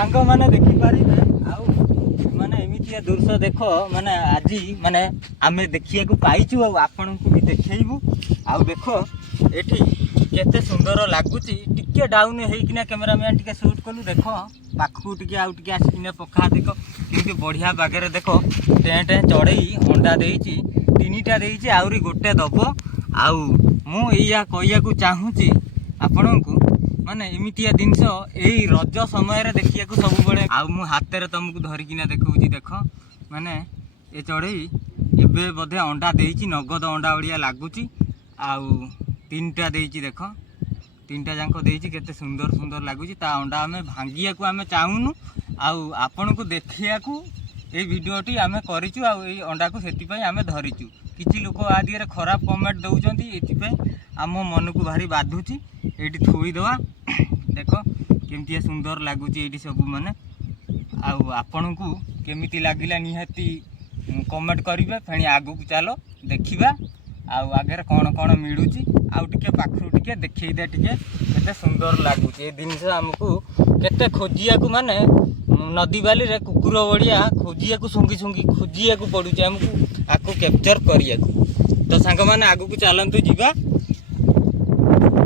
सांग मैंने देखिपारे माने एमितिया दृश्य देख माने आज माने आमे देखिया को पाइचु आपण को भी देखैबू आउ देख एठी केते सुंदर लागुची टिके डाउन हेकिना कैमरामैन टिके शूट कलु देख पाखु टिके आउ टिके आसिकिना पखा देख किंतु बढ़िया बागरे देख टेंट चढ़ई अंडा देइची तीनिटा देइची आउरी गोटे दबो आउ मु एया कहिया को चाहूची आपनकु माने एमितिया जिनस एई रज समय रे देखिया को सब बळे आउ मु हाथ रे तुमको धरिकिना देखौची देख माने ए चढ़ई एबे बधे अंडा देइची नगद अंडा ओडिया लागुची आउ तीनटा देइची देख तीनटा जांको देइची केते सुंदर सुंदर लागुची ता अंडा आमे भांगिया को आमे चाहुनु आउ आपन को देखिया को ए वीडियोटी आमे करिचु आउ ए अंडा को सेति पई आमे धरिचु किछि लोक आदि रे खराब कमेंट दउचंती एति पई आम मन को भारी बाधुची एटी थोई दवा देख केमती सुंदर लगुच ये सब माने आउ आपण को केमिति लागिला निहाती कमेंट करिवे फेणी आगु को चलो देखिबा आउ आगे कौन कौन मिलूची आउ टिके पाखरु टिके देखै दे टिके केते सुंदर लागुच ए जिनस हमको केते खोजिया को माने नदी बाली रे कुकुर बड़िया खोजिया को सुंगी सुंगी खोजिया को पड़ुचे हमको आको कैप्चर करिया को तो सांग माने आगु को चलंतु जीवा।